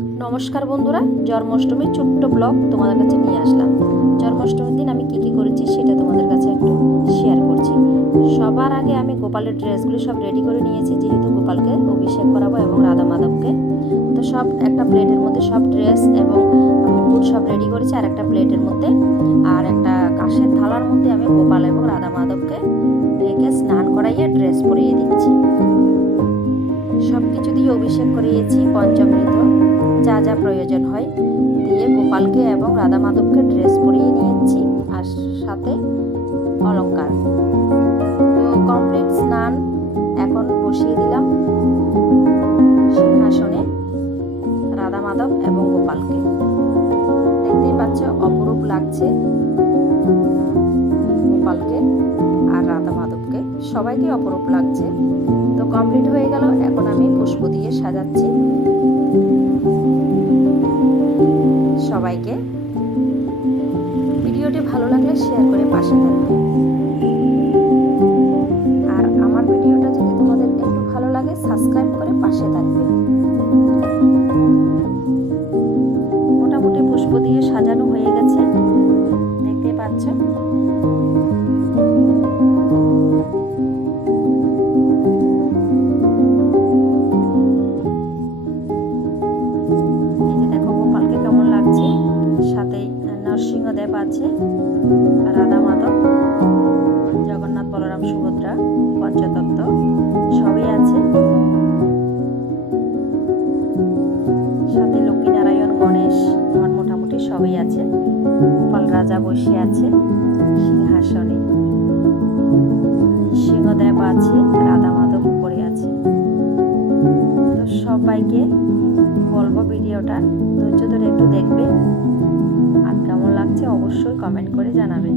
নমস্কার বন্ধুরা, জন্মাষ্টমীর ছোট্ট ব্লগ তোমাদের কাছে নিয়ে আসলাম। জন্মাষ্টমীর দিন আমি কি করেছি সেটা তোমাদের কাছে একটু শেয়ার করছি। সবার আগে আমি গোপালের ড্রেসগুলো সব রেডি করে নিয়েছি, যেহেতু গোপালকে অভিষেক করাবো এবং রাধা মাধবকে। তো সব একটা প্লেটের মধ্যে সব ড্রেস এবং মুকুট সব রেডি করেছি, আর একটা প্লেটের মধ্যে আর একটা কাঁসের থালার মধ্যে আমি গোপাল এবং রাধা মাধবকে রেখে স্নান করাইয়ে ড্রেস পরিয়ে দিচ্ছি। সব কিছু দিয়ে অভিষেক করিয়েছি, পঞ্চামৃত যা যা প্রয়োজন হয় দিয়ে গোপালকে এবং রাধা মাধবকে ড্রেস পরিয়ে নিয়েছি, আর সাথে অলংকার। তো কমপ্লিট স্নান এখন বসিয়ে দিলাম সিংহাসনে রাধা মাধব এবং গোপালকে। দেখতেই পাচ্ছ অপরূপ লাগছে গোপালকে আর রাধা মাধবকে, সবাইকে অপরূপ লাগছে। তো কমপ্লিট হয়ে গেল, এখন আমি পুষ্প দিয়ে সাজাচ্ছি সবাইকে। ভিডিওটি ভালো লাগলে শেয়ার করে পাশে থাকবে, আর আমার ভিডিওটা যদি তোমাদের একটু ভালো লাগে সাবস্ক্রাইব করে পাশে থাকবে। মোটামুটি পুষ্প দিয়ে সাজানো হয়ে গেছে, দেখতে পাচ্ছ। সাথে নরসিংহদেব আছে, রাধা মাধব, জগন্নাথ, বলরাম, সুভদ্রা, পঞ্চতত্ত্ব সবই আছে। সাথে লক্ষ্মীনারায়ণ, গণেশ, মোটামুটি সবই আছে। গোপাল রাজা বসে আছে সিংহাসনে, সিংহদেব আছে, রাধা মাধব উপরে আছে। তো সবাইকে বলবো ভিডিওটা ধৈর্য ধরে একটু দেখবে, আর কেমন লাগছে অবশ্যই কমেন্ট করে জানাবে।